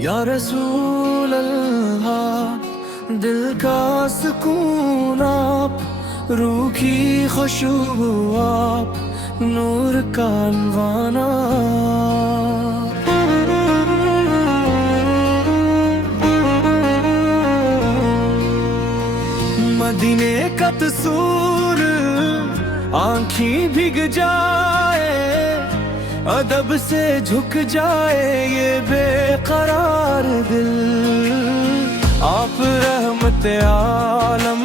یا رسول اللہ، دل کا سکون آپ، روح کی خوشبو آپ، نور کا عنوان آپ۔ مدینے کا تصور آنکھیں بھگ جائے، ادب سے جھک جائے یہ بے قرار دل۔ آپ رحمت عالم،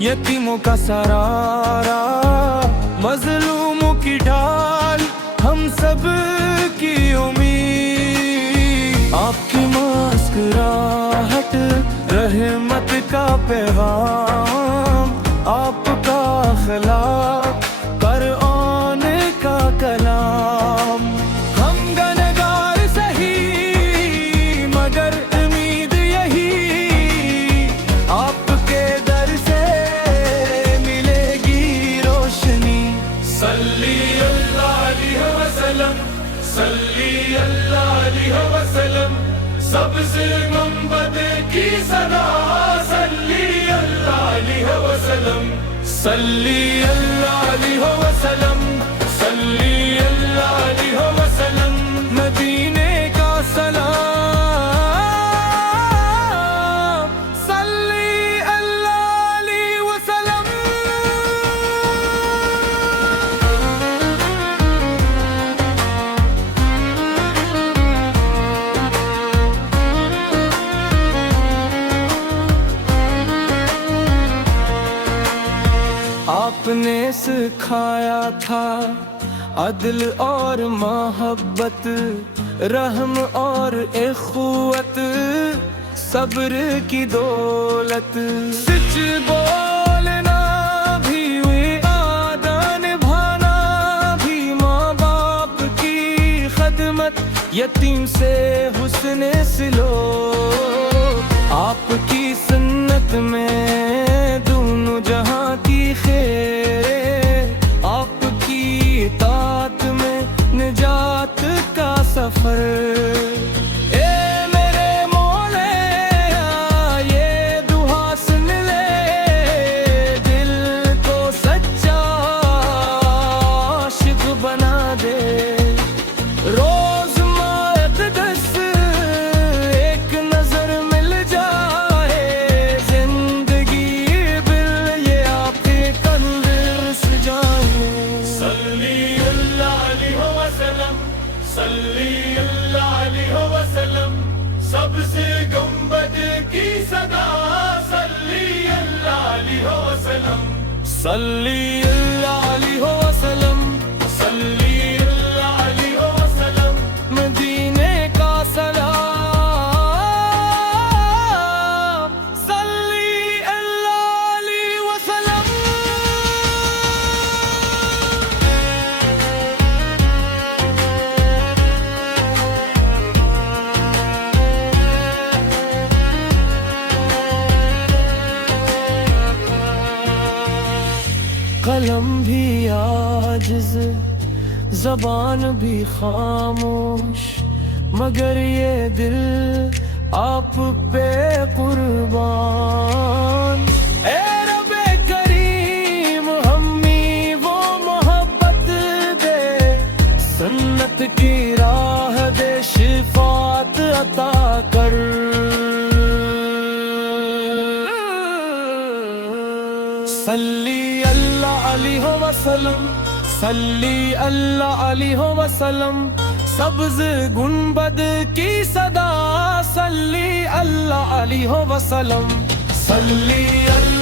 یتیموں کا سرارا، مظلوموں کی ڈھال، ہم سب کی امید۔ آپ کی مسکراہٹ رحمت کا پیغام، آپ کا اخلاق قرآن کا کلام۔ ہم گنہگار سہی مگر امید یہی، آپ کے در سے ملے گی روشنی۔ صلی اللہ علیہ وسلم، صلی اللہ علیہ وسلم، سبز گنبد کی صدا، صلی اللہ علیہ وسلم، صلی اللہ علیہ وسلم، صلی اللہ علیہ وسلم، مدینے کا سلام، صلی اللہ علیہ وسلم۔ آپ نے سکھایا تھا عدل اور محبت، رحم اور اخوت، صبر کی دولت۔ سچ بولنا بھی وعدہ نبھانا بھی، ماں باپ کی خدمت، یتیم سے حسن سلوک۔ آپ کی سنت میں دونوں جہاں کی خیر، آپ کی اطاعت میں نجات کا سفر۔ اے میرے مولا یہ دعا سن لے، دل کو سچا عاشق بنا دے۔ روز مقدس ایک نظر مل جائے، زندگی بل یہ آپ کے قلب رس جائے۔ صلی اللہ علیہ وسلم، صلی اللہ علیہ وسلم، سبز گنبد کی صدا، صلی اللہ علیہ وسلم، صلی اللہ علیہ وسلم، صلی اللہ علیہ وسلم، مدینے کا سلام، صلی اللہ علیہ وسلم۔ قلم بھی عاجز، زبان بھی خاموش، مگر یہ دل آپ پہ قربان۔ اے رب کریم ہمیں وہ محبت دے، سنت کی راہ دے، شفاعت عطا کر۔ صلی اللہ علیہ وسلم، صلی اللہ علیہ وسلم، سبز گنبد کی صدا، صلی اللہ علیہ وسلم، صلی اللہ